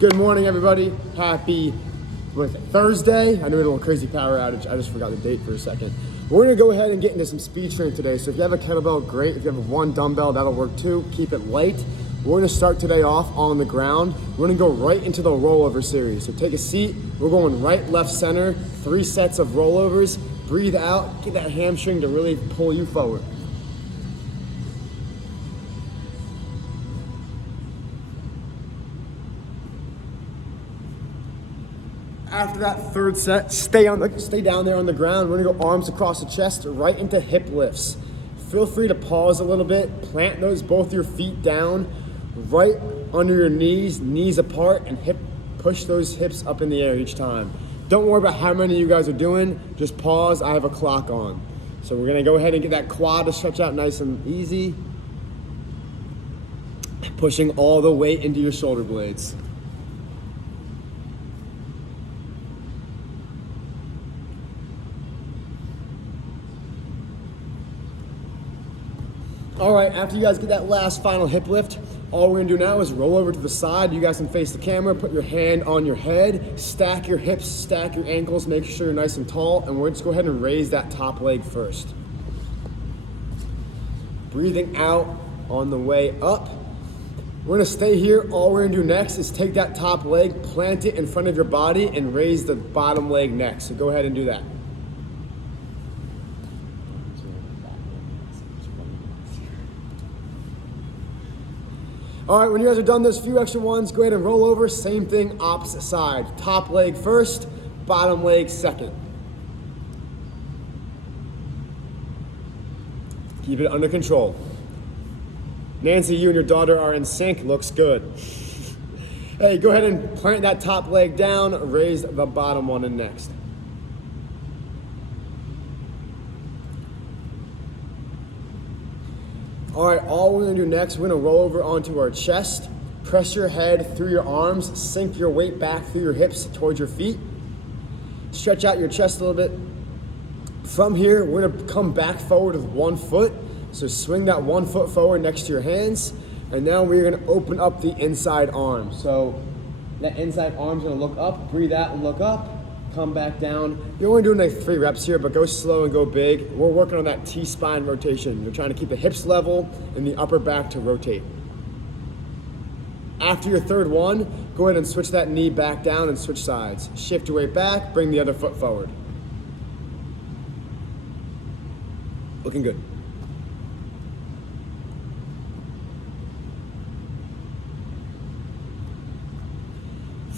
Good morning, everybody. Happy Thursday. I know we had a little crazy power outage. I just forgot the date for a second. We're gonna go ahead and get into some speed training today. So if you have a kettlebell, great. If you have one dumbbell, that'll work too. Keep it light. We're gonna start today off on the ground. We're gonna go right into the rollover series. So take a seat. We're going right, left, center. 3 sets of rollovers. Breathe out. Get that hamstring to really pull you forward. After that third set, stay down there on the ground. We're gonna go arms across the chest, right into hip lifts. Feel free to pause a little bit, plant both your feet down, right under your knees apart, and push those hips up in the air each time. Don't worry about how many you guys are doing, just pause. I have a clock on. So we're gonna go ahead and get that quad to stretch out nice and easy. Pushing all the weight into your shoulder blades. All right, after you guys get that last final hip lift, all we're gonna do now is roll over to the side. You guys can face the camera, put your hand on your head, stack your hips, stack your ankles, make sure you're nice and tall, and we're just go ahead and raise that top leg first. Breathing out on the way up. We're gonna stay here. All we're gonna do next is take that top leg, plant it in front of your body, and raise the bottom leg next. So go ahead and do that. All right, when you guys are done those few extra ones, go ahead and roll over. Same thing, opposite side. Top leg first, bottom leg second. Keep it under control. Nancy, you and your daughter are in sync. Looks good. Hey, go ahead and plant that top leg down, raise the bottom one in next. All right, all we're gonna do next, we're gonna roll over onto our chest, press your head through your arms, sink your weight back through your hips towards your feet. Stretch out your chest a little bit. From here, we're gonna come back forward with 1 foot. So swing that 1 foot forward next to your hands. And now we're gonna open up the inside arm. So that inside arm's gonna look up, breathe out and look up. Come back down. You're only doing like 3 reps here, but go slow and go big. We're working on that T-spine rotation. We're trying to keep the hips level and the upper back to rotate. After your third one, go ahead and switch that knee back down and switch sides. Shift your weight back, bring the other foot forward. Looking good.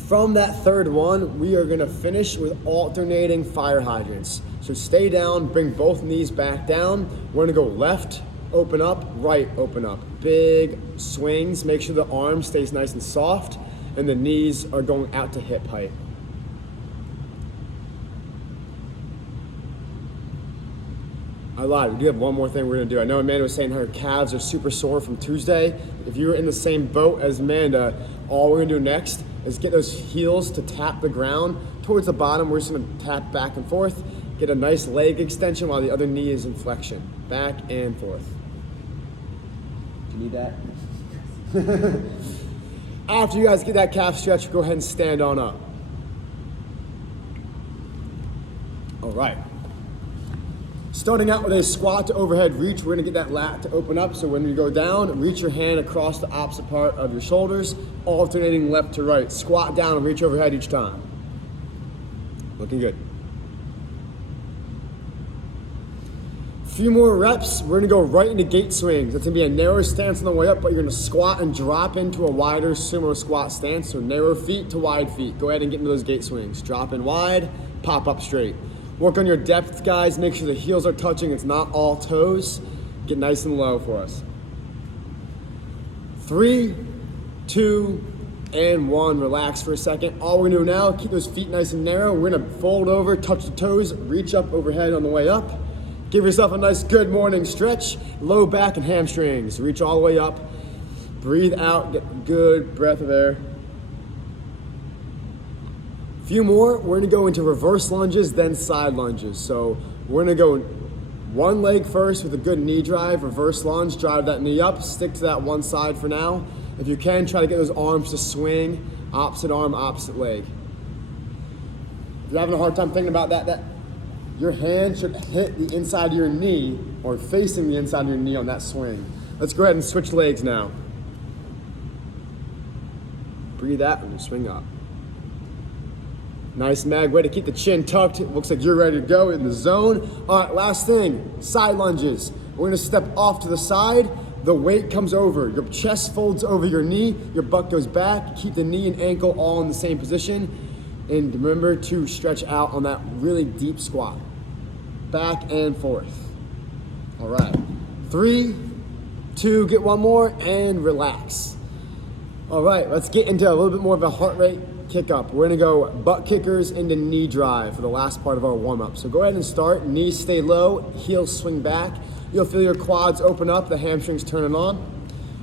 From that third one, we are gonna finish with alternating fire hydrants. So stay down, bring both knees back down. We're gonna go left, open up, right, open up. Big swings, make sure the arm stays nice and soft, and the knees are going out to hip height. I lied, we do have one more thing we're gonna do. I know Amanda was saying her calves are super sore from Tuesday. If you're in the same boat as Amanda, all we're gonna do next is get those heels to tap the ground towards the bottom. We're just gonna tap back and forth, get a nice leg extension while the other knee is in flexion. Back and forth. Do you need that? After you guys get that calf stretch, go ahead and stand on up. All right. Starting out with a squat to overhead reach, we're gonna get that lat to open up. So when you go down, reach your hand across the opposite part of your shoulders, alternating left to right. Squat down and reach overhead each time. Looking good. Few more reps, we're gonna go right into gate swings. That's gonna be a narrow stance on the way up, but you're gonna squat and drop into a wider sumo squat stance. So narrow feet to wide feet. Go ahead and get into those gate swings. Drop in wide, pop up straight. Work on your depth, guys. Make sure the heels are touching. It's not all toes. Get nice and low for us. 3, 2, and 1. Relax for a second. All we're gonna do now, keep those feet nice and narrow. We're gonna fold over, touch the toes, reach up overhead on the way up. Give yourself a nice good morning stretch. Low back and hamstrings. Reach all the way up. Breathe out, get a good breath of air. Few more, we're gonna go into reverse lunges, then side lunges. So we're gonna go one leg first with a good knee drive, reverse lunge, drive that knee up, stick to that one side for now. If you can, try to get those arms to swing, opposite arm, opposite leg. If you're having a hard time thinking about that your hand should hit the inside of your knee or facing the inside of your knee on that swing. Let's go ahead and switch legs now. Breathe out and swing up. Nice, Mag. Way to keep the chin tucked. It looks like you're ready to go in the zone. All right, last thing, side lunges. We're gonna step off to the side. The weight comes over. Your chest folds over your knee. Your butt goes back. Keep the knee and ankle all in the same position. And remember to stretch out on that really deep squat. Back and forth. All right. 3, 2, get one more, and relax. All right, let's get into a little bit more of a heart rate kick up. We're gonna go butt kickers into knee drive for the last part of our warm up. So go ahead and start. Knees stay low, heels swing back. You'll feel your quads open up, the hamstrings turning on.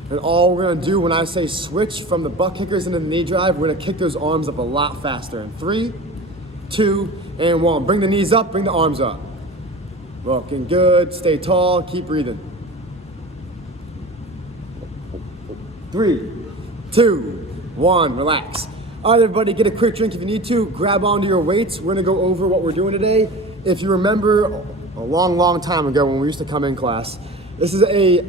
And all we're gonna do when I say switch from the butt kickers into the knee drive, we're gonna kick those arms up a lot faster. In 3, 2, and 1. Bring the knees up, bring the arms up. Looking good, stay tall, keep breathing. 3, 2, 1, relax. All right, everybody, get a quick drink if you need to. Grab onto your weights. We're gonna go over what we're doing today. If you remember a long time ago when we used to come in class, this is a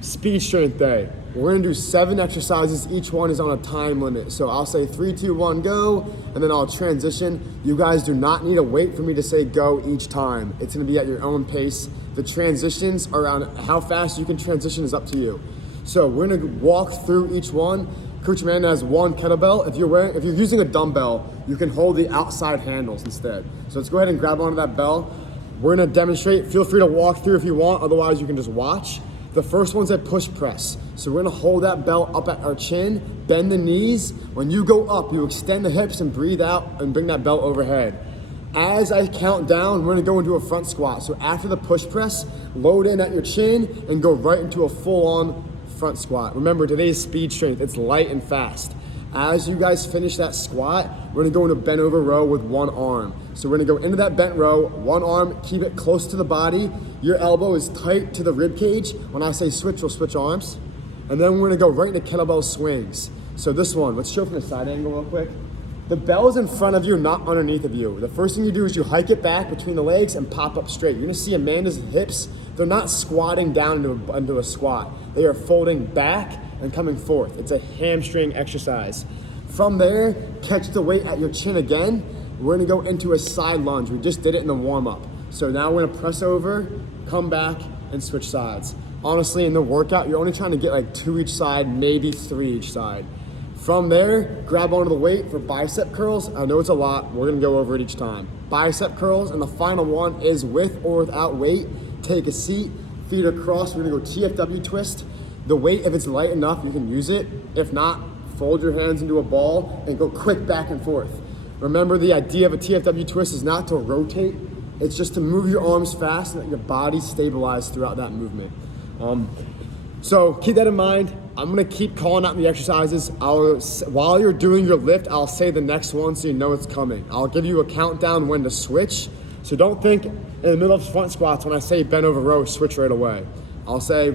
speed strength day. We're gonna do 7 exercises. Each one is on a time limit. So I'll say 3, 2, 1, go, and then I'll transition. You guys do not need to wait for me to say go each time. It's gonna be at your own pace. The transitions around how fast you can transition is up to you. So we're gonna walk through each one. Coach Amanda has 1 kettlebell. If you're using a dumbbell, you can hold the outside handles instead. So let's go ahead and grab onto that bell. We're gonna demonstrate. Feel free to walk through if you want, otherwise you can just watch. The first one's a push press. So we're gonna hold that bell up at our chin, bend the knees. When you go up, you extend the hips and breathe out and bring that bell overhead. As I count down, we're gonna go into a front squat. So after the push press, load in at your chin and go right into a full-on front squat. Remember, today's speed strength, it's light and fast. As you guys finish that squat, we're gonna go into bent over row with one arm. So we're gonna go into that bent row, one arm, keep it close to the body. Your elbow is tight to the rib cage. When I say switch, we'll switch arms. And then we're gonna go right into kettlebell swings. So this one, let's show from the side angle real quick. The bell is in front of you, not underneath of you. The first thing you do is you hike it back between the legs and pop up straight. You're gonna see Amanda's hips, they're not squatting down into a squat. They are folding back and coming forth. It's a hamstring exercise. From there, catch the weight at your chin again. We're gonna go into a side lunge. We just did it in the warm up. So now we're gonna press over, come back, and switch sides. Honestly, in the workout, you're only trying to get like 2 each side, maybe 3 each side. From there, grab onto the weight for bicep curls. I know it's a lot, we're gonna go over it each time. Bicep curls, and the final one is with or without weight. Take a seat, feet are crossed, we're gonna go TFW twist. The weight, if it's light enough, you can use it. If not, fold your hands into a ball and go quick back and forth. Remember, the idea of a TFW twist is not to rotate, it's just to move your arms fast and let your body stabilize throughout that movement. So keep that in mind. I'm gonna keep calling out the exercises. While you're doing your lift, I'll say the next one so you know it's coming. I'll give you a countdown when to switch. So don't think in the middle of front squats when I say bend over row, switch right away. I'll say,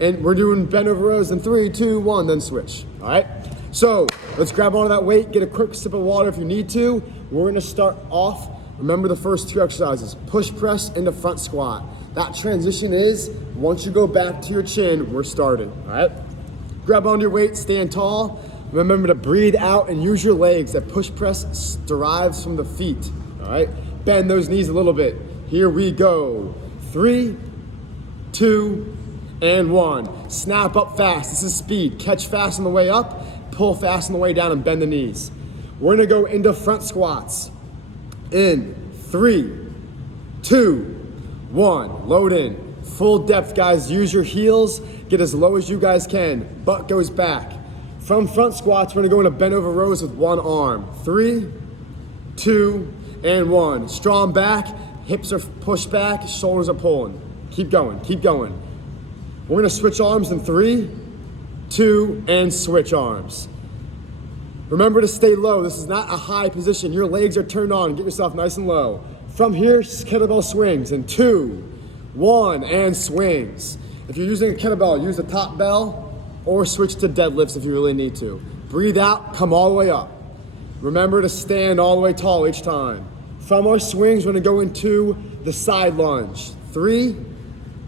and we're doing bend over rows in 3, 2, 1, then switch, all right? So let's grab onto that weight, get a quick sip of water if you need to. We're gonna start off, remember the first 2 exercises, push press into front squat. That transition is, once you go back to your chin, we're starting, all right? Grab onto your weight, stand tall. Remember to breathe out and use your legs. That push press derives from the feet, all right? Bend those knees a little bit. Here we go. 3, 2, and 1. Snap up fast. This is speed. Catch fast on the way up, pull fast on the way down, and bend the knees. We're gonna go into front squats. In 3, 2, 1. Load in. Full depth, guys. Use your heels. Get as low as you guys can. Butt goes back. From front squats, we're gonna go into bent over rows with one arm. 3, 2, and 1. Strong back. Hips are pushed back. Shoulders are pulling. Keep going. Keep going. We're gonna switch arms in 3, 2, and switch arms. Remember to stay low. This is not a high position. Your legs are turned on. Get yourself nice and low. From here, kettlebell swings in 2, 1, and swings. If you're using a kettlebell, use the top bell. or switch to deadlifts if you really need to. Breathe out, come all the way up. Remember to stand all the way tall each time. From our swings, we're gonna go into the side lunge. 3,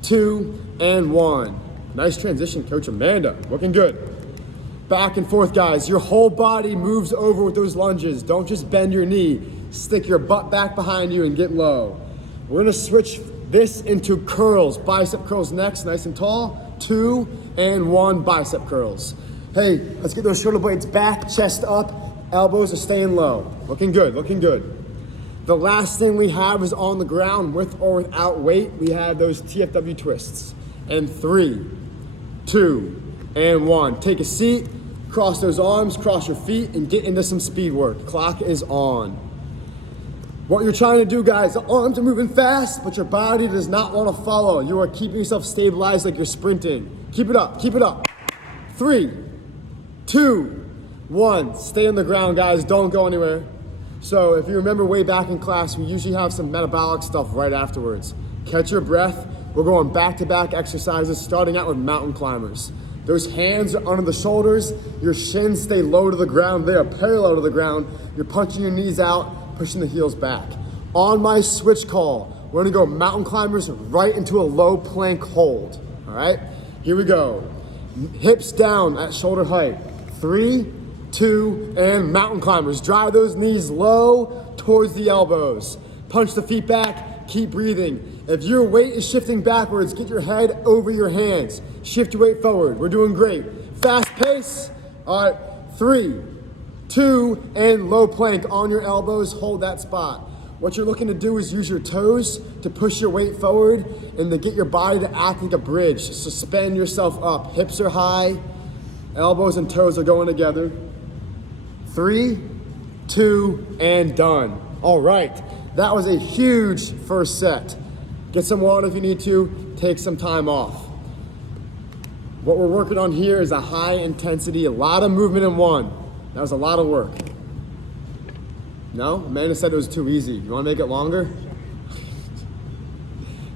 2, and 1. Nice transition, Coach Amanda, looking good. Back and forth, guys. Your whole body moves over with those lunges. Don't just bend your knee. Stick your butt back behind you and get low. We're gonna switch this into curls. Bicep curls next, nice and tall. 2 and 1 bicep curls. Hey, let's get those shoulder blades back, chest up, elbows are staying low. Looking good, looking good. The last thing we have is on the ground, with or without weight. We have those TFW twists. And 3, 2, and 1. Take a seat, cross those arms, cross your feet, and get into some speed work. Clock is on. What you're trying to do, guys, the arms are moving fast, but your body does not want to follow. You are keeping yourself stabilized like you're sprinting. Keep it up, keep it up. 3, 2, 1. Stay on the ground, guys, don't go anywhere. So if you remember way back in class, we usually have some metabolic stuff right afterwards. Catch your breath. We're going back-to-back exercises, starting out with mountain climbers. Those hands are under the shoulders. Your shins stay low to the ground. They are parallel to the ground. You're punching your knees out, pushing the heels back. On my switch call, we're gonna go mountain climbers right into a low plank hold. All right, here we go. Hips down at shoulder height. 3, 2, and mountain climbers. Drive those knees low towards the elbows. Punch the feet back, keep breathing. If your weight is shifting backwards, get your head over your hands. Shift your weight forward. We're doing great. Fast pace. All right, 3, 2, and low plank on your elbows. Hold that spot. What you're looking to do is use your toes to push your weight forward and to get your body to act like a bridge. Suspend yourself up. Hips are high, elbows and toes are going together. 3, 2, and done. All right, that was a huge first set. Get some water if you need to, take some time off. What we're working on here is a high intensity, a lot of movement in one. That was a lot of work. No? Amanda said it was too easy. You wanna make it longer?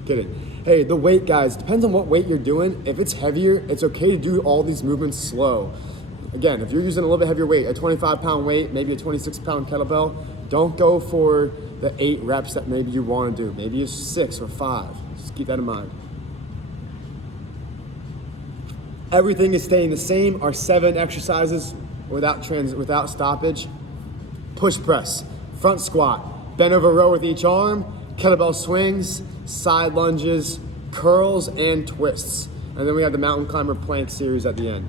Kidding. Hey, the weight, guys, depends on what weight you're doing. If it's heavier, it's okay to do all these movements slow. Again, if you're using a little bit heavier weight, a 25-pound weight, maybe a 26-pound kettlebell, don't go for the 8 reps that maybe you want to do. Maybe it's 6 or 5. Just keep that in mind. Everything is staying the same. Our 7 exercises without stoppage. Push press, front squat, bend over row with each arm, kettlebell swings, side lunges, curls, and twists. And then we have the mountain climber plank series at the end.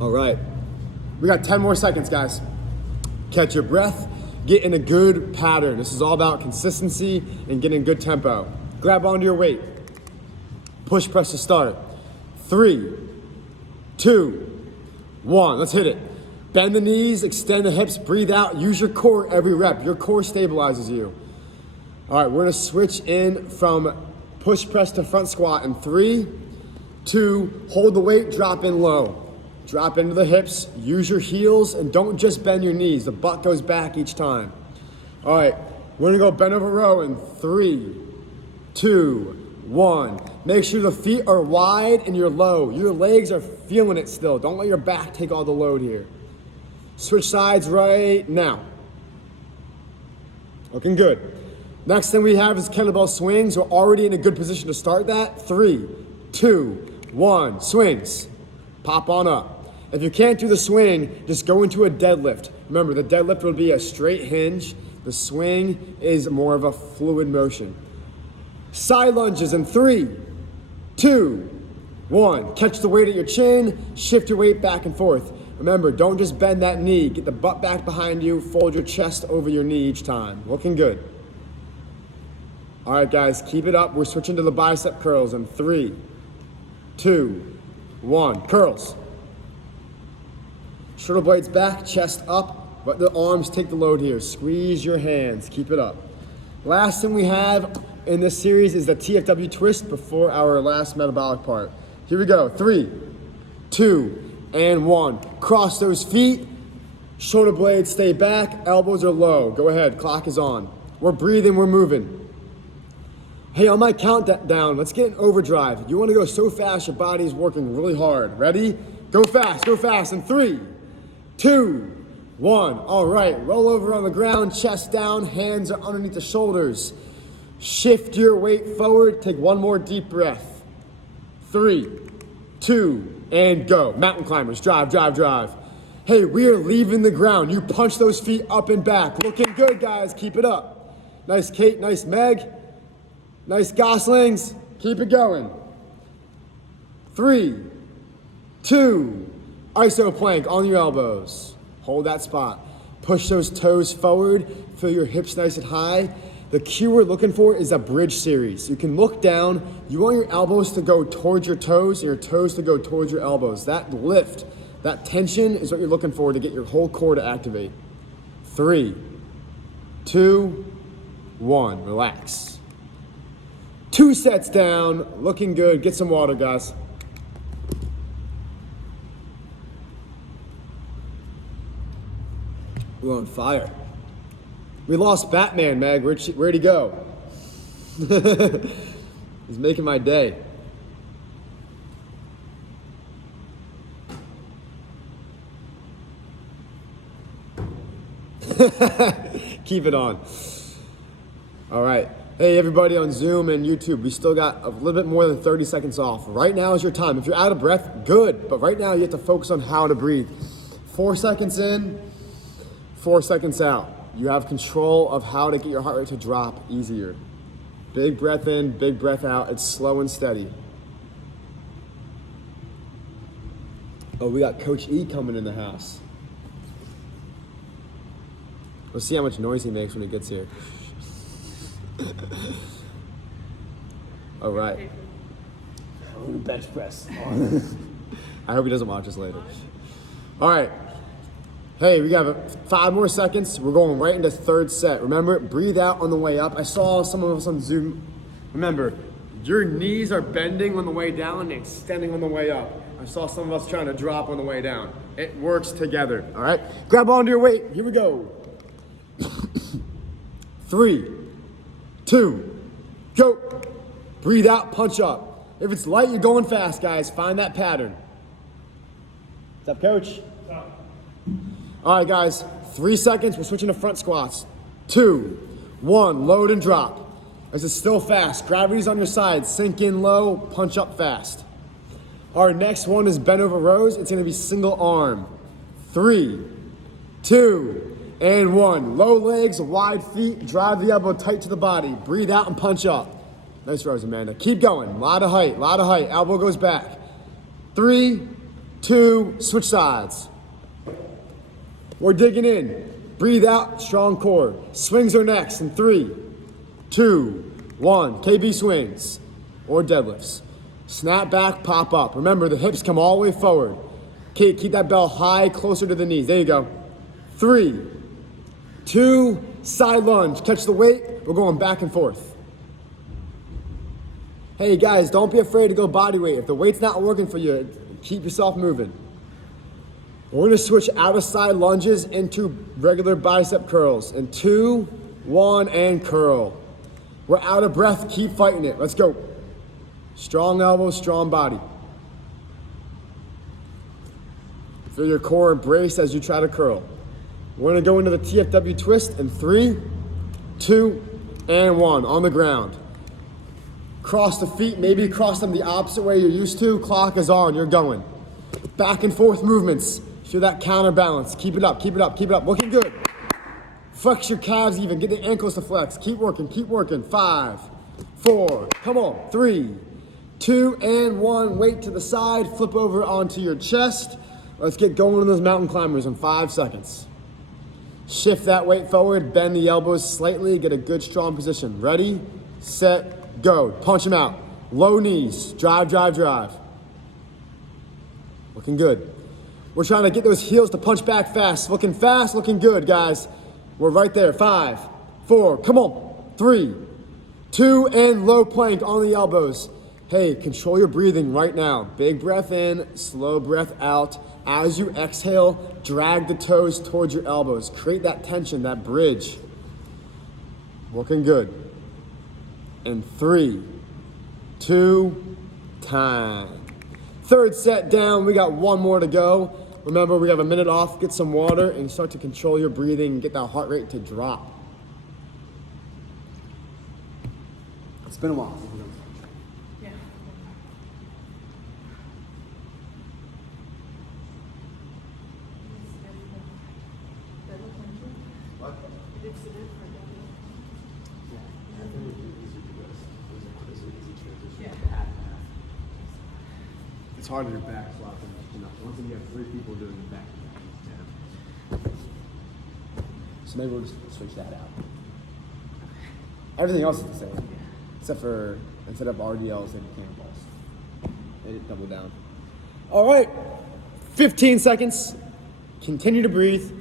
All right, we got 10 more seconds, guys. Catch your breath, get in a good pattern. This is all about consistency and getting good tempo. Grab onto your weight. Push press to start. 3, 2, 1, let's hit it. Bend the knees, extend the hips, breathe out. Use your core every rep. Your core stabilizes you. All right, we're gonna switch in from push press to front squat in 3, 2, hold the weight, drop in low. Drop into the hips, use your heels, and don't just bend your knees. The butt goes back each time. All right, we're gonna go bend over row in 3, 2, 1. Make sure the feet are wide and you're low. Your legs are feeling it still. Don't let your back take all the load here. Switch sides right now. Looking good. Next thing we have is kettlebell swings. We're already in a good position to start that. 3, 2, 1, swings. Pop on up. If you can't do the swing, just go into a deadlift. Remember, the deadlift will be a straight hinge. The swing is more of a fluid motion. Side lunges in 3, 2, 1. Catch the weight at your chin, shift your weight back and forth. Remember, don't just bend that knee. Get the butt back behind you, fold your chest over your knee each time. Looking good. All right, guys, keep it up. We're switching to the bicep curls in 3, 2, 1. Curls. Shoulder blades back, chest up, but the arms take the load here. Squeeze your hands, keep it up. Last thing we have in this series is the TFW twist before our last metabolic part. Here we go, 3, 2, and 1. Cross those feet, shoulder blades stay back, elbows are low. Go ahead, clock is on. We're breathing, we're moving. Hey, on my countdown, let's get an overdrive. You wanna go so fast, your body's working really hard. Ready? Go fast, in 3, 2, 1. All right, roll over on the ground, chest down, hands are underneath the shoulders. Shift your weight forward, take one more deep breath. 3, 2, and go. Mountain climbers, drive. Hey, we are leaving the ground. You punch those feet up and back. Looking good, guys, keep it up. Nice Kate, nice Meg. Nice Goslings, keep it going. 3, 2, iso plank on your elbows. Hold that spot. Push those toes forward, feel your hips nice and high. The cue we're looking for is a bridge series. You can look down, you want your elbows to go towards your toes and your toes to go towards your elbows. That lift, that tension is what you're looking for to get your whole core to activate. 3, 2, 1, relax. 2 sets down, looking good. Get some water, guys. We're on fire. We lost Batman, Meg. Where'd he go? He's making my day. Keep it on. All right. Hey, everybody on Zoom and YouTube, we still got a little bit more than 30 seconds off. Right now is your time. If you're out of breath, good. But right now you have to focus on how to breathe. 4 seconds in, 4 seconds out. You have control of how to get your heart rate to drop easier. Big breath in, big breath out. It's slow and steady. Oh, we got Coach E coming in the house. We'll see how much noise he makes when he gets here. All right. Bench press. I hope he doesn't watch us later. All right. Hey, we got 5 more seconds. We're going right into third set. Remember, breathe out on the way up. I saw some of us on Zoom. Remember, your knees are bending on the way down and extending on the way up. I saw some of us trying to drop on the way down. It works together, all right? Grab onto your weight. Here we go. 3, 2, go. Breathe out, punch up. If it's light, you're going fast, guys. Find that pattern. What's up, Coach? What's up? All right, guys, 3 seconds. We're switching to front squats. 2, 1, load and drop. This is still fast. Gravity's on your side. Sink in low, punch up fast. Our next one is bent over rows. It's gonna be single arm. 3, 2, and 1. Low legs, wide feet, drive the elbow tight to the body. Breathe out and punch up. Nice rows, Amanda. Keep going. Lot of height. Elbow goes back. 3, 2, switch sides. We're digging in. Breathe out, strong core. Swings are next in 3, 2, 1. KB swings or deadlifts. Snap back, pop up. Remember, the hips come all the way forward. Okay, keep that bell high, closer to the knees. There you go. 3, 2, side lunge. Catch the weight. We're going back and forth. Hey guys, don't be afraid to go body weight. If the weight's not working for you, keep yourself moving. We're gonna switch out of side lunges into regular bicep curls. In 2, 1, and curl. We're out of breath, keep fighting it. Let's go. Strong elbows, strong body. Feel your core embrace as you try to curl. We're gonna go into the TFW twist in 3, 2, and 1, on the ground. Cross the feet, maybe cross them the opposite way you're used to. Clock is on, you're going. Back and forth movements. Feel that counterbalance. Keep it up. Looking good. Flex your calves even, get the ankles to flex. Keep working. 5, 4, come on. 3, 2, and 1. Weight to the side, flip over onto your chest. Let's get going on those mountain climbers in 5 seconds. Shift that weight forward, bend the elbows slightly, get a good strong position. Ready, set, go. Punch them out. Low knees, drive. Looking good. We're trying to get those heels to punch back fast, looking good, guys. We're right there. 5, 4, come on. 3, 2, and low plank on the elbows. Hey, control your breathing right now. Big breath in, slow breath out. As you exhale, drag the toes towards your elbows. Create that tension, that bridge. Looking good. And 3, 2, time. Third set down, we got one more to go. Remember, we have a minute off, get some water, and start to control your breathing and get that heart rate to drop. It's been a while. Yeah. What? It's hard on your back squat than once you have 3 people doing the back. Yeah. So maybe we'll just switch that out. Everything else is the same. Except for instead of RDLs, they do cannonballs. They did double down. All right. 15 seconds. Continue to breathe.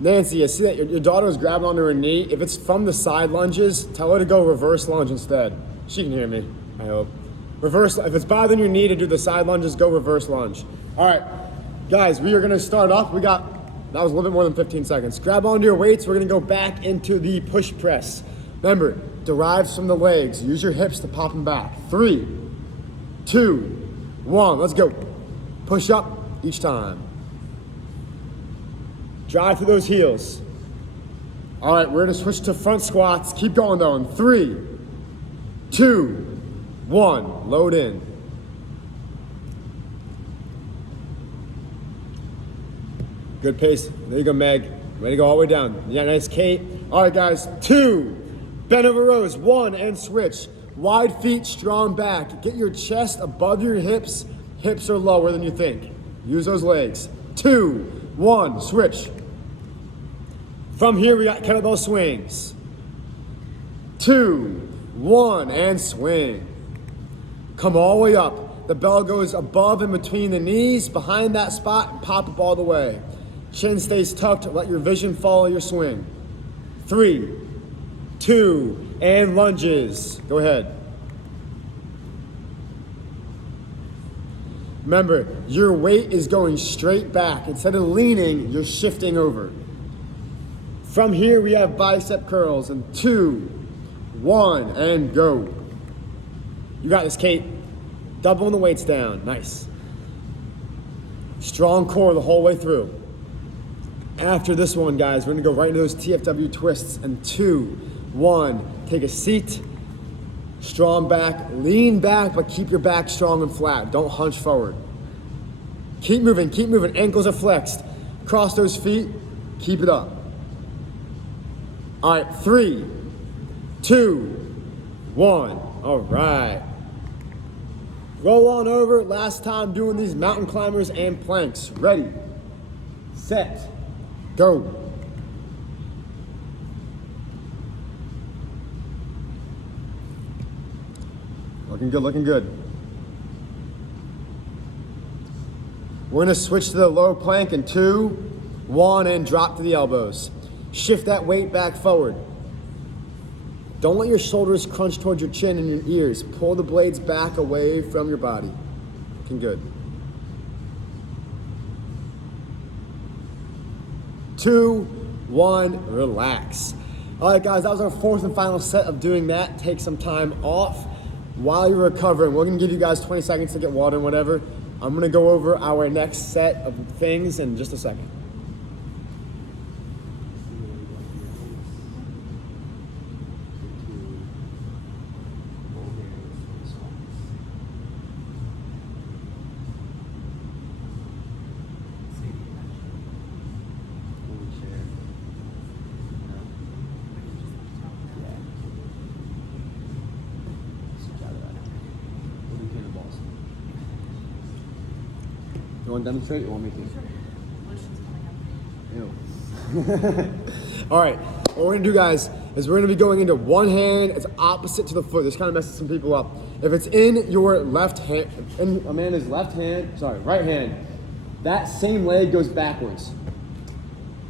Nancy, I see that your daughter was grabbing onto her knee. If it's from the side lunges, tell her to go reverse lunge instead. She can hear me, I hope. Reverse, if it's bothering your knee to do the side lunges, go reverse lunge. All right, guys, we are gonna start off. That was a little bit more than 15 seconds. Grab onto your weights. We're gonna go back into the push press. Remember, derives from the legs. Use your hips to pop them back. 3, 2, 1, let's go. Push up each time. Drive through those heels. All right, we're gonna switch to front squats. Keep going though in 3, 2, 1, load in. Good pace. There you go, Meg. Way to go all the way down. Yeah, nice, Kate. All right, guys. 2, bend over rows. 1, and switch. Wide feet, strong back. Get your chest above your hips. Hips are lower than you think. Use those legs. 2, 1, switch. From here, we got kettlebell swings. 2, 1, and swing. Come all the way up. The bell goes above and between the knees, behind that spot, and pop up all the way. Chin stays tucked, let your vision follow your swing. 3, 2, and lunges. Go ahead. Remember, your weight is going straight back. Instead of leaning, you're shifting over. From here, we have bicep curls in 2, 1, and go. You got this, Kate. Doubling the weights down. Nice. Strong core the whole way through. After this one, guys, we're gonna go right into those TFW twists in 2, 1. Take a seat. Strong back. Lean back, but keep your back strong and flat. Don't hunch forward. Keep moving, keep moving. Ankles are flexed. Cross those feet. Keep it up. All right, 3, 2, 1. All right. Roll on over. Last time doing these mountain climbers and planks. Ready, set, go. Looking good, looking good. We're gonna switch to the low plank in 2, 1, and drop to the elbows. Shift that weight back forward. Don't let your shoulders crunch towards your chin and your ears. Pull the blades back away from your body. Looking good. 2, 1, relax. All right, guys, that was our 4th and final set of doing that. Take some time off while you're recovering. We're gonna give you guys 20 seconds to get water and whatever. I'm gonna go over our next set of things in just a second. You want to demonstrate or you want me to? Ew. All right, what we're gonna do, guys, is we're gonna be going into one hand, it's opposite to the foot. This kind of messes some people up. If it's in your left hand, in Amanda's right hand, that same leg goes backwards.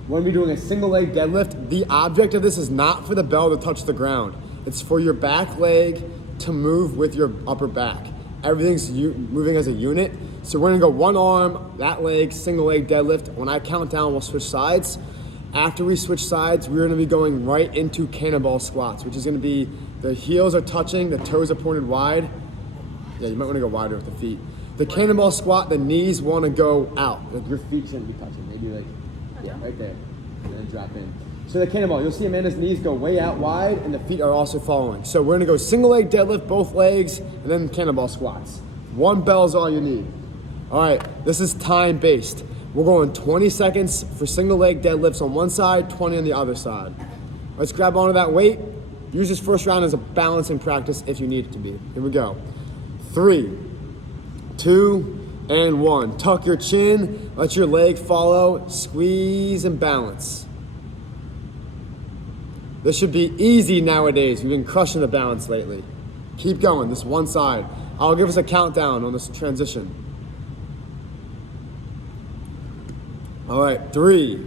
We're gonna be doing a single leg deadlift. The object of this is not for the bell to touch the ground. It's for your back leg to move with your upper back. everything's moving as a unit. So we're gonna go one arm, that leg, single leg deadlift. When I count down, we'll switch sides. After we switch sides, we're gonna be going right into cannonball squats, which is gonna be the heels are touching, the toes are pointed wide. Yeah, you might wanna go wider with the feet. The cannonball squat, the knees wanna go out. Like your feet shouldn't be touching. Maybe like, yeah, right there. And then drop in. So the cannonball, you'll see Amanda's knees go way out wide and the feet are also following. So we're gonna go single leg deadlift, both legs, and then cannonball squats. One bell is all you need. All right, this is time based. We're going 20 seconds for single leg deadlifts on one side, 20 on the other side. Let's grab onto that weight. Use this first round as a balancing practice if you need it to be. Here we go. 3, 2, and 1. Tuck your chin, let your leg follow, squeeze and balance. This should be easy nowadays. We've been crushing the balance lately. Keep going, this one side. I'll give us a countdown on this transition. All right, 3,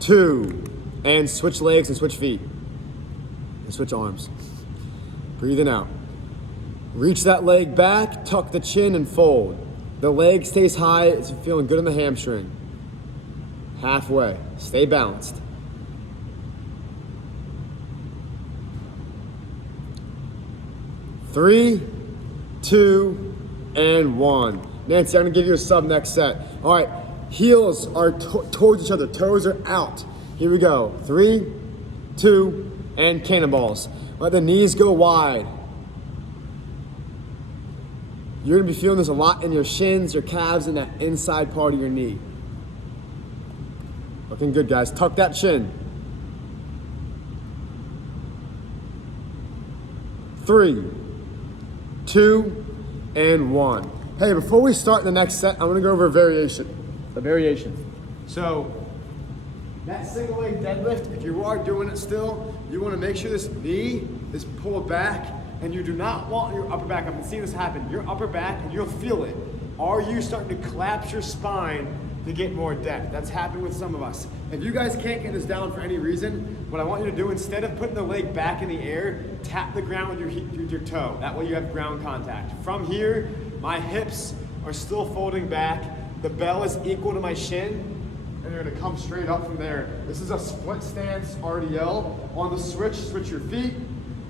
2, and switch legs and switch feet. And switch arms. Breathing out. Reach that leg back, tuck the chin and fold. The leg stays high, it's feeling good in the hamstring. Halfway, stay balanced. 3, 2, and 1. Nancy, I'm gonna give you a sub next set. All right, heels are towards each other, toes are out. Here we go, 3, 2, and cannonballs. Let the knees go wide. You're gonna be feeling this a lot in your shins, your calves, and that inside part of your knee. Looking good, guys. Tuck that chin. 3, 2, and 1. Hey, before we start the next set, I'm gonna go over a variation. So, that single leg deadlift, if you are doing it still, you wanna make sure this knee is pulled back and you do not want your upper back. I've been seeing this happen. Your upper back, and you'll feel it. Are you starting to collapse your spine to get more depth? That's happened with some of us. If you guys can't get this down for any reason, what I want you to do, instead of putting the leg back in the air, tap the ground with your toe. That way you have ground contact. From here, my hips are still folding back. The bell is equal to my shin, and you're gonna come straight up from there. This is a split stance RDL. On the switch your feet,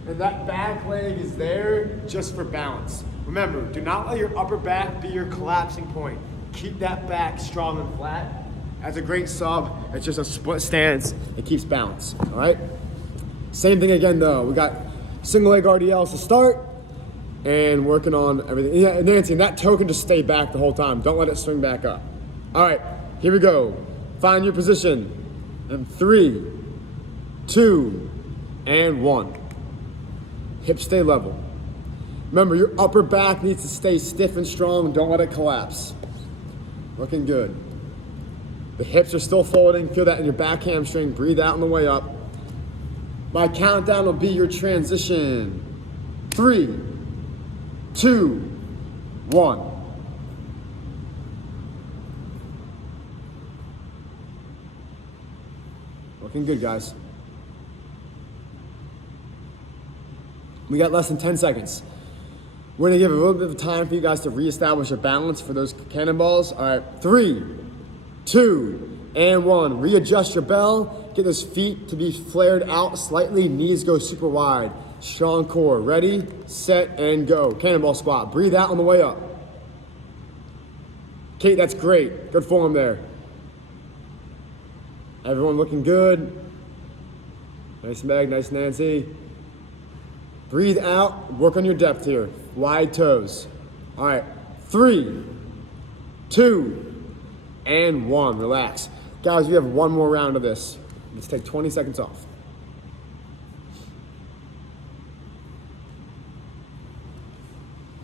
and that back leg is there just for balance. Remember, do not let your upper back be your collapsing point. Keep that back strong and flat. As a great sub, it's just a split stance. It keeps balance, all right? Same thing again though. We got single leg RDLs to start and working on everything. Yeah, Nancy, and that toe can just stay back the whole time. Don't let it swing back up. All right, here we go. Find your position. In 3, 2, and 1. Hips stay level. Remember, your upper back needs to stay stiff and strong. Don't let it collapse. Looking good. The hips are still folding. Feel that in your back hamstring. Breathe out on the way up. My countdown will be your transition. 3, 2, 1. Looking good, guys. We got less than 10 seconds. We're gonna give a little bit of time for you guys to reestablish a balance for those cannonballs. All right, 3, 2, and 1. Readjust your bell. Get those feet to be flared out slightly. Knees go super wide. Strong core. Ready, set, and go. Cannonball squat. Breathe out on the way up. Kate, that's great. Good form there. Everyone looking good. Nice Meg, nice Nancy. Breathe out, work on your depth here. Wide toes. All right, 3, 2, and 1. Relax. Guys, we have one more round of this. Let's take 20 seconds off.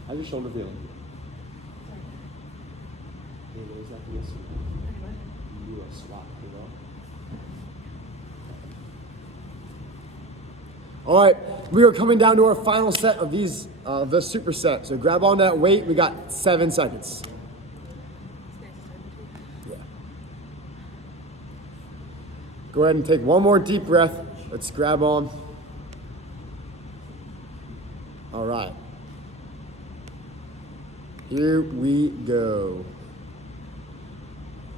How's your shoulder feeling? You are swap, you know? All right, we are coming down to our final set of these, the superset. So grab on that weight. We got 7 seconds. Yeah. Go ahead and take one more deep breath. Let's grab on. All right. Here we go.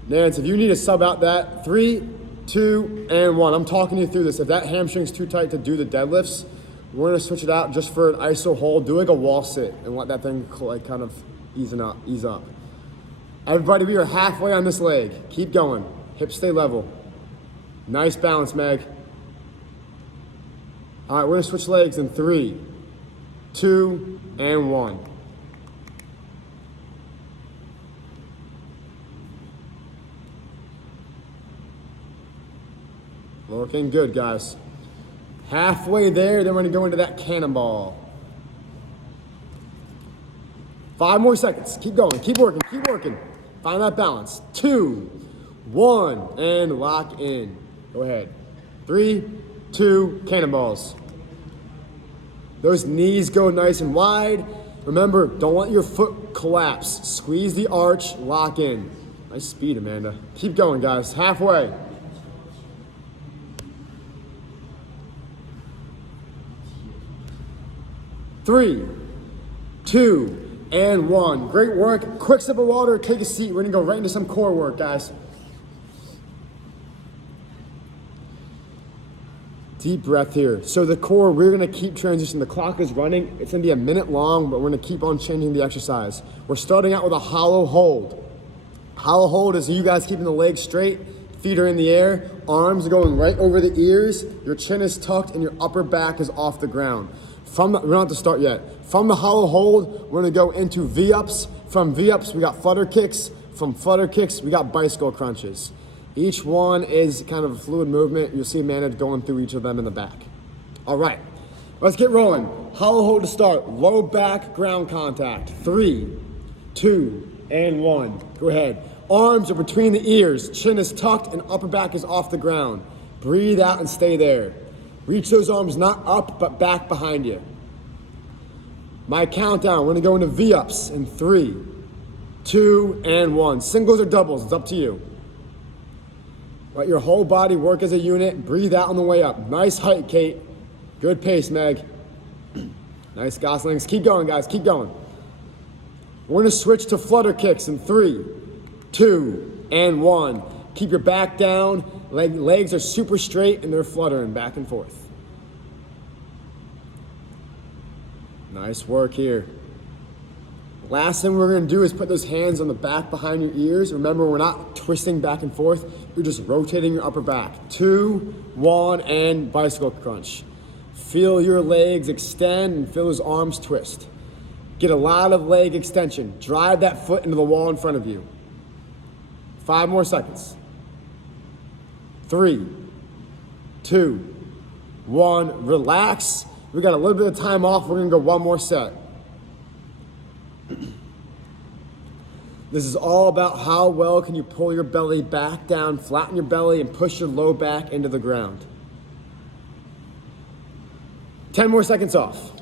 Nance, if you need to sub out that 3, 2, and 1. I'm talking you through this. If that hamstring's too tight to do the deadlifts, we're gonna switch it out just for an iso hold. Do like a wall sit and let that thing like kind of ease up. Everybody, we are halfway on this leg. Keep going. Hips stay level. Nice balance, Meg. All right, we're gonna switch legs in 3, 2, and 1. Looking good, guys. Halfway there, then we're gonna go into that cannonball. 5 more seconds. Keep going, keep working, keep working. Find that balance. 2, 1, and lock in. Go ahead. 3, 2, cannonballs. Those knees go nice and wide. Remember, don't let your foot collapse. Squeeze the arch, lock in. Nice speed, Amanda. Keep going, guys. Halfway. 3, 2, and 1. Great work. Quick sip of water, take a seat. We're gonna go right into some core work, guys. Deep breath here. So the core, we're gonna keep transitioning. The clock is running. It's gonna be a minute long, but we're gonna keep on changing the exercise. We're starting out with a hollow hold. Hollow hold is you guys keeping the legs straight, feet are in the air, arms are going right over the ears, your chin is tucked, and your upper back is off the ground. We don't have to start yet. From the hollow hold, we're gonna go into V-ups. From V-ups, we got flutter kicks. From flutter kicks, we got bicycle crunches. Each one is kind of a fluid movement. You'll see Amanda going through each of them in the back. All right, let's get rolling. Hollow hold to start. Low back ground contact. 3, 2, and 1. Go ahead. Arms are between the ears. Chin is tucked and upper back is off the ground. Breathe out and stay there. Reach those arms not up, but back behind you. My countdown, we're gonna go into V-ups in 3, 2, and 1. Singles or doubles, it's up to you. Let your whole body work as a unit. Breathe out on the way up. Nice height, Kate. Good pace, Meg. Nice goslings. Keep going, guys, keep going. We're gonna switch to flutter kicks in 3, 2, and 1. Keep your back down. Legs are super straight and they're fluttering back and forth. Nice work here. Last thing we're gonna do is put those hands on the back behind your ears. Remember, we're not twisting back and forth. You're just rotating your upper back. 2, 1, and bicycle crunch. Feel your legs extend and feel those arms twist. Get a lot of leg extension. Drive that foot into the wall in front of you. 5 more seconds. 3, 2, 1. Relax. We got a little bit of time off. We're gonna go one more set. This is all about how well can you pull your belly back down, flatten your belly, and push your low back into the ground. 10 more seconds off.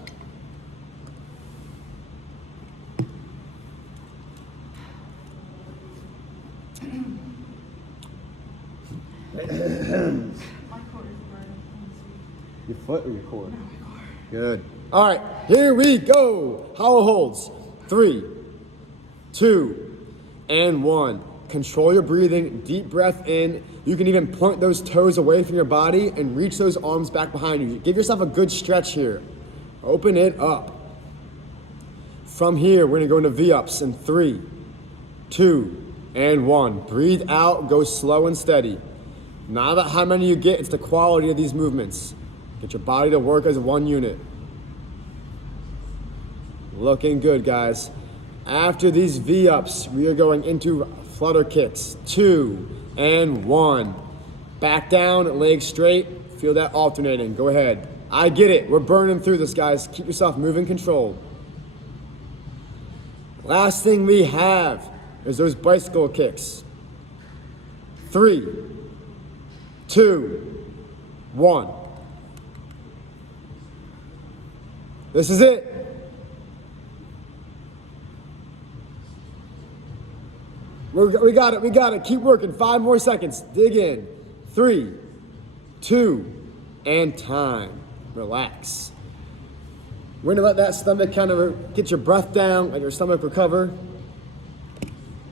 Your foot or your core? No, my core. Good. All right, here we go. Hollow holds. 3, 2, and 1. Control your breathing. Deep breath in. You can even point those toes away from your body and reach those arms back behind you. Give yourself a good stretch here. Open it up. From here, we're gonna go into V-ups in 3, 2, and 1. Breathe out. Go slow and steady. Not about how many you get, it's the quality of these movements. Get your body to work as one unit. Looking good, guys. After these V-ups, we are going into flutter kicks. 2, and 1. Back down, legs straight. Feel that alternating. Go ahead. I get it. We're burning through this, guys. Keep yourself moving controlled. Last thing we have is those bicycle kicks. 3, 2, 1. This is it. We got it. Keep working. 5 more seconds. Dig in. 3, 2, and time. Relax. We're gonna let that stomach kind of get your breath down, let your stomach recover.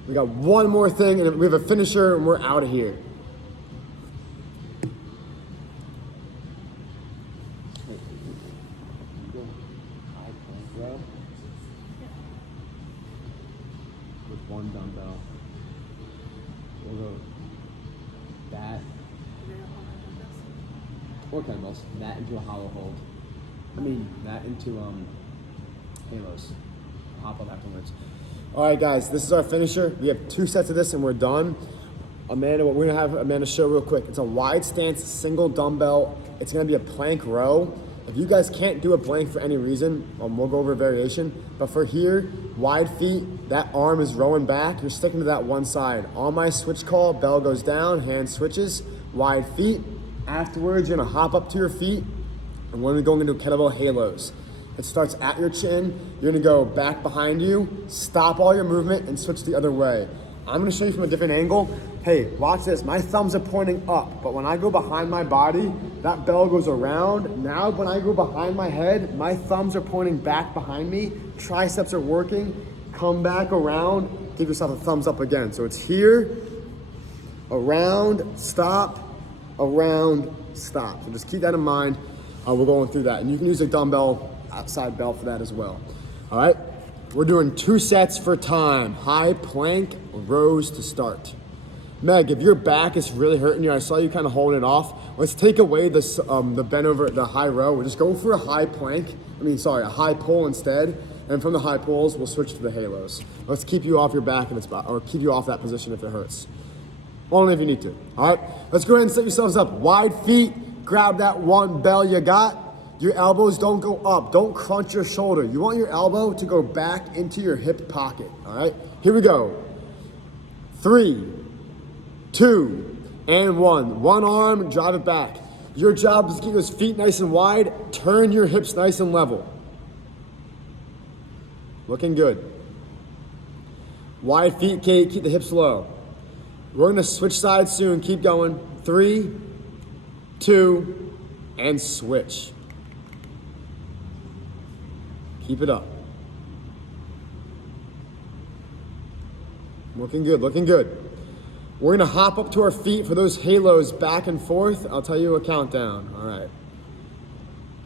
We got one more thing, and we have a finisher, and we're out of here. With one dumbbell. We'll go that. Or kettlebells. That into a hollow hold. I mean, that into halos. Hop up afterwards. All right, guys, this is our finisher. We have 2 sets of this and we're done. Amanda, we're gonna have Amanda show real quick. It's a wide stance, single dumbbell. It's gonna be a plank row. If you guys can't do a plank for any reason, we'll go over a variation. But for here, wide feet, that arm is rowing back. You're sticking to that one side. On my switch call, bell goes down, hand switches, wide feet. Afterwards, you're gonna hop up to your feet and we're gonna go into kettlebell halos. It starts at your chin. You're gonna go back behind you, stop all your movement, and switch the other way. I'm gonna show you from a different angle. Hey, watch this. My thumbs are pointing up, but when I go behind my body, that bell goes around. Now, when I go behind my head, my thumbs are pointing back behind me. Triceps are working. Come back around. Give yourself a thumbs up again. So it's here, around, stop, around, stop. So just keep that in mind. We're going through that. And you can use a dumbbell outside belt for that as well. All right, we're doing 2 sets for time. High plank rows to start. Meg, if your back is really hurting you, I saw you kind of holding it off. Let's take away this, the bend over, the high row. We'll just go for a high plank. A high pull instead. And from the high pulls, we'll switch to the halos. Let's keep you off your back if it's, or keep you off that position if it hurts. Only if you need to. All right, let's go ahead and set yourselves up. Wide feet, grab that one bell you got. Your elbows don't go up. Don't crunch your shoulder. You want your elbow to go back into your hip pocket, all right? Here we go. 3, 2, and 1. One arm, drive it back. Your job is to keep those feet nice and wide. Turn your hips nice and level. Looking good. Wide feet, Kate, keep the hips low. We're gonna switch sides soon, keep going. 3, 2, and switch. Keep it up. Looking good, looking good. We're gonna hop up to our feet for those halos back and forth. I'll tell you a countdown, all right.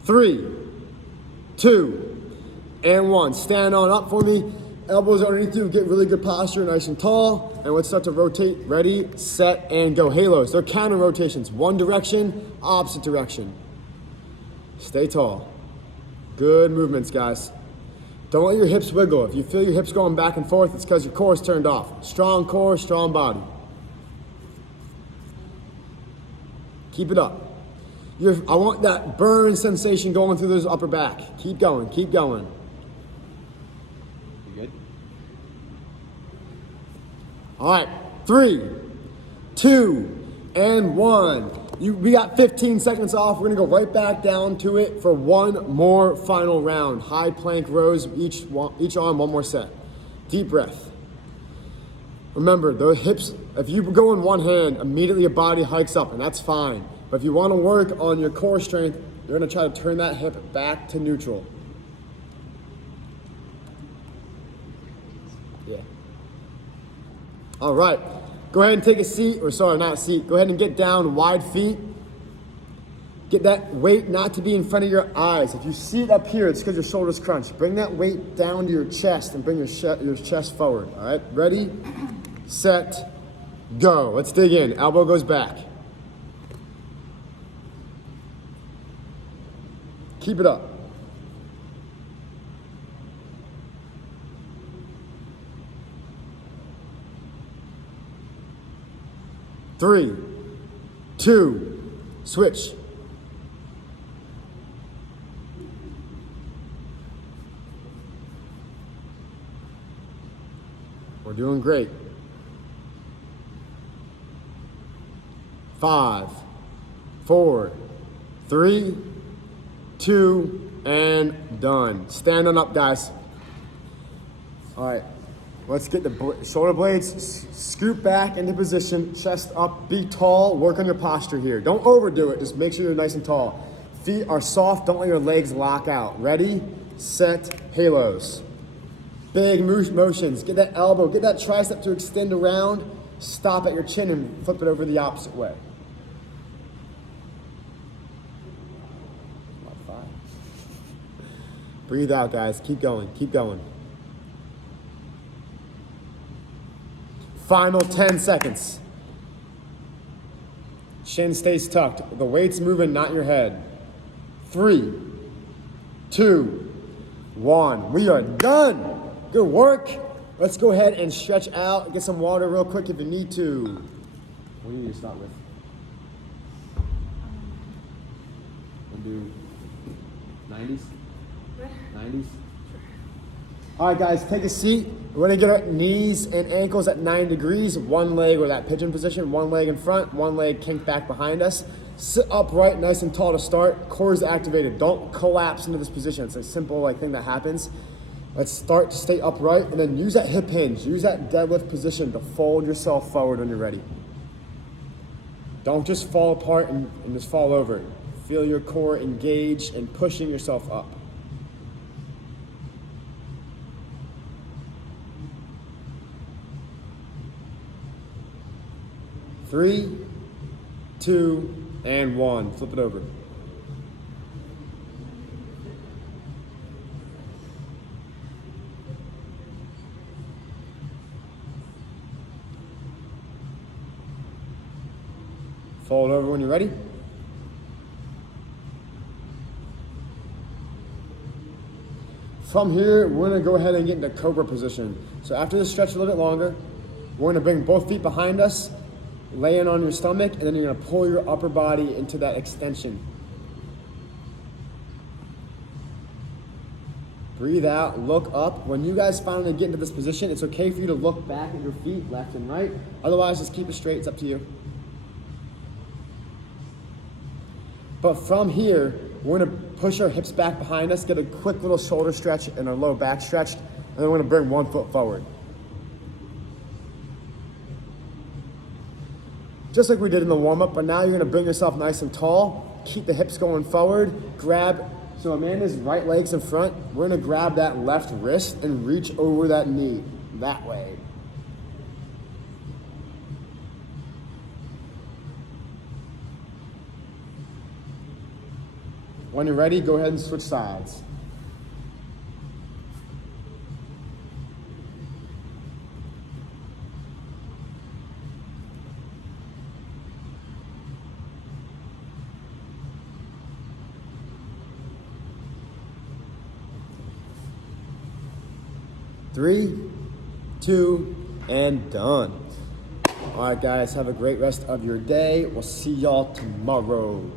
3, 2, and 1. Stand on up for me. Elbows underneath you, get really good posture, nice and tall. And let's start to rotate. Ready, set, and go. Halos, they're counter rotations. One direction, opposite direction. Stay tall. Good movements, guys. Don't let your hips wiggle. If you feel your hips going back and forth, it's because your core is turned off. Strong core, strong body. Keep it up. I want that burn sensation going through those upper back. Keep going, keep going. You good? All right, 3, 2, and 1. We got 15 seconds off. We're gonna go right back down to it for one more final round. High plank rows, each arm, one more set. Deep breath. Remember, the hips, if you go in one hand, immediately your body hikes up, and that's fine. But if you wanna work on your core strength, you're gonna try to turn that hip back to neutral. Yeah. All right. Go ahead and take a seat, or sorry, not a seat. Go ahead and get down, wide feet. Get that weight not to be in front of your eyes. If you see it up here, it's because your shoulders crunch. Bring that weight down to your chest and bring your chest forward, all right? Ready, set, go. Let's dig in. Elbow goes back. Keep it up. Three, 2, switch. We're doing great. 5, 4, 3, 2, and done. Stand on up, guys. All right. Let's get the shoulder blades, scoot back into position, chest up, be tall, work on your posture here. Don't overdo it, just make sure you're nice and tall. Feet are soft, don't let your legs lock out. Ready, set, halos. Big motions. Get that elbow, get that tricep to extend around. Stop at your chin and flip it over the opposite way. Breathe out, guys. Keep going. Keep going. Final 10 seconds. Chin stays tucked. The weight's moving, not your head. 3, 2, 1. We are done. Good work. Let's go ahead and stretch out. Get some water real quick if you need to. What do you need to start with? We'll do 90s. 90s. All right, guys, take a seat. We're gonna get our knees and ankles at 90 degrees. One leg or that pigeon position, one leg in front, one leg kinked back behind us. Sit upright, nice and tall to start. Core is activated. Don't collapse into this position. It's a simple thing that happens. Let's start to stay upright and then use that hip hinge. Use that deadlift position to fold yourself forward when you're ready. Don't just fall apart and just fall over. Feel your core engaged and pushing yourself up. 3, 2, and 1. Flip it over. Fold over when you're ready. From here, we're gonna go ahead and get into cobra position. So after this stretch a little bit longer, we're gonna bring both feet behind us, laying on your stomach, and then you're gonna pull your upper body into that extension. Breathe out, look up. When you guys finally get into this position, it's okay for you to look back at your feet, left and right. Otherwise, just keep it straight, it's up to you. But from here, we're gonna push our hips back behind us, get a quick little shoulder stretch and a low back stretch, and then we're gonna bring one foot forward. Just like we did in the warm-up, but now you're gonna bring yourself nice and tall, keep the hips going forward, grab, so Amanda's right leg's in front, we're gonna grab that left wrist and reach over that knee, that way. When you're ready, go ahead and switch sides. Three, 2, and done. All right, guys, have a great rest of your day. We'll see y'all tomorrow.